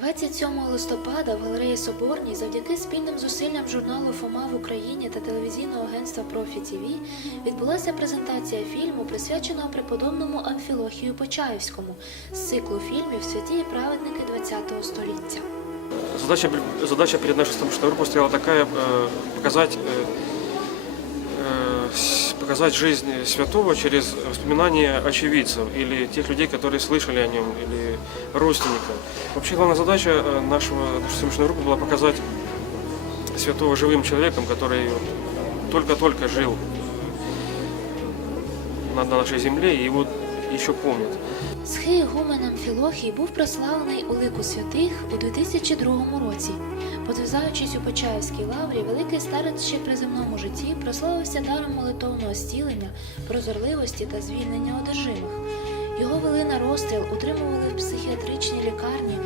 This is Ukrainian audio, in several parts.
27 листопада в галереї Соборній завдяки спільним зусиллям журналу Фома в Україні та телевізійного агентства Профі ТІВІ відбулася презентація фільму, присвяченого преподобному Амфілохію Почаївському з циклу фільмів Святі і праведники ХХ століття. Задача, задача перед нашей съемочной стояла такая, э, показать жизнь святого через воспоминания очевидцев или тех людей, которые слышали о нем, или родственников. Вообще главная задача э, нашего, нашей съемочной группы была показать святого живым человеком, который вот только-только жил на на нашей земле, и его еще помнят. Схей Гуменом Філохій був прославлений у лику святих у 2002 році. Подвизаючись у Почаївській лаврі, великий старець ще при земному житті прославився даром молитовного стілення, прозорливості та звільнення одержимих. Його вели на розстріл, утримували в психіатричній лікарні,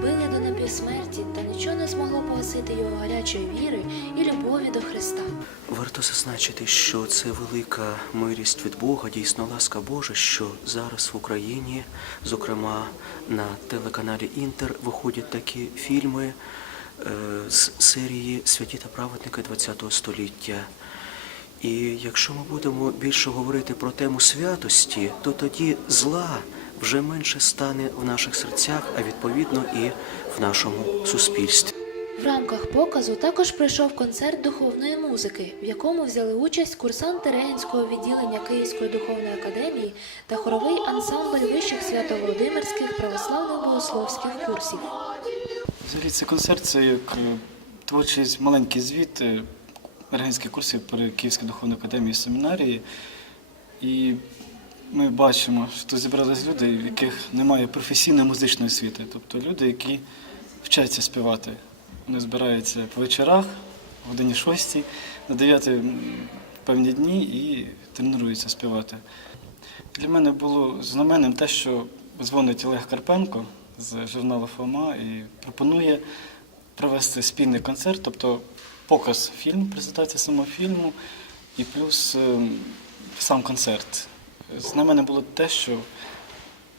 били до напівсмерті, та нічого не змогло погасити його гарячої віри і любові до Христа. Варто зазначити, що це велика милість від Бога, дійсно ласка Божа, що зараз в Україні, зокрема на телеканалі Інтер, виходять такі фільми е, з серії Святі та праведники ХХ століття. І якщо ми будемо більше говорити про тему святості, то тоді зла вже менше стане в наших серцях, а відповідно і в нашому суспільстві. В рамках показу також пройшов концерт духовної музики, в якому взяли участь курсанти Регенського відділення Київської духовної академії та хоровий ансамбль вищих свято-володимирських православних богословських курсів. Взагалі цей концерт це як е, творчий маленький звіт е, курсів при Київській духовній академії семінарії. І ми бачимо, що тут зібрались люди, в яких немає професійної музичної освіти, тобто люди, які вчаться співати. Вони збираються по вечорах, в годині шостій, на 9 певні дні і тренуються співати. Для мене було знаменним те, що дзвонить Олег Карпенко з журналу Фома і пропонує провести спільний концерт, тобто показ фільму, презентація самого фільму і плюс ем, сам концерт. Знамене було те, що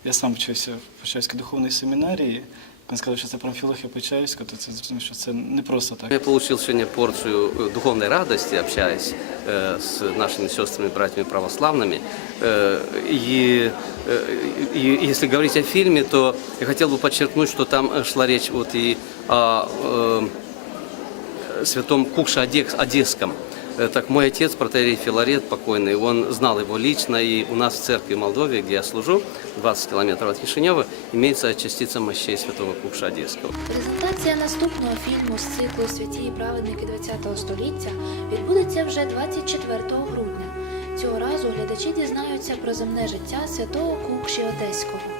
я сам вчився в Почаївській духовній семінарії. Він сказав, що це про Амфілохія Почаївська, то це зрозумів, що це не просто так. Я получил сегодня порцию э, духовной радости, общаясь э, с нашими сестрами и братьями православными. Э, И, э, и если говорить о фильме, то я хотел бы подчеркнуть, что там э, шла речь вот и о э, святом Кукше Одек- Одесском. Э, Так мой отец, протеерей Филарет покойный, он знал его лично, и у нас в церкви в Молдове, где я служу, 20 километров от Кишинева, имеется частица мощей святого Кукша Одесского. Презентація наступного фільму з циклу Святі і праведники ХХ століття відбудеться вже 24 грудня. Цього разу глядачі дізнаються про земне життя святого Кукші Одеського.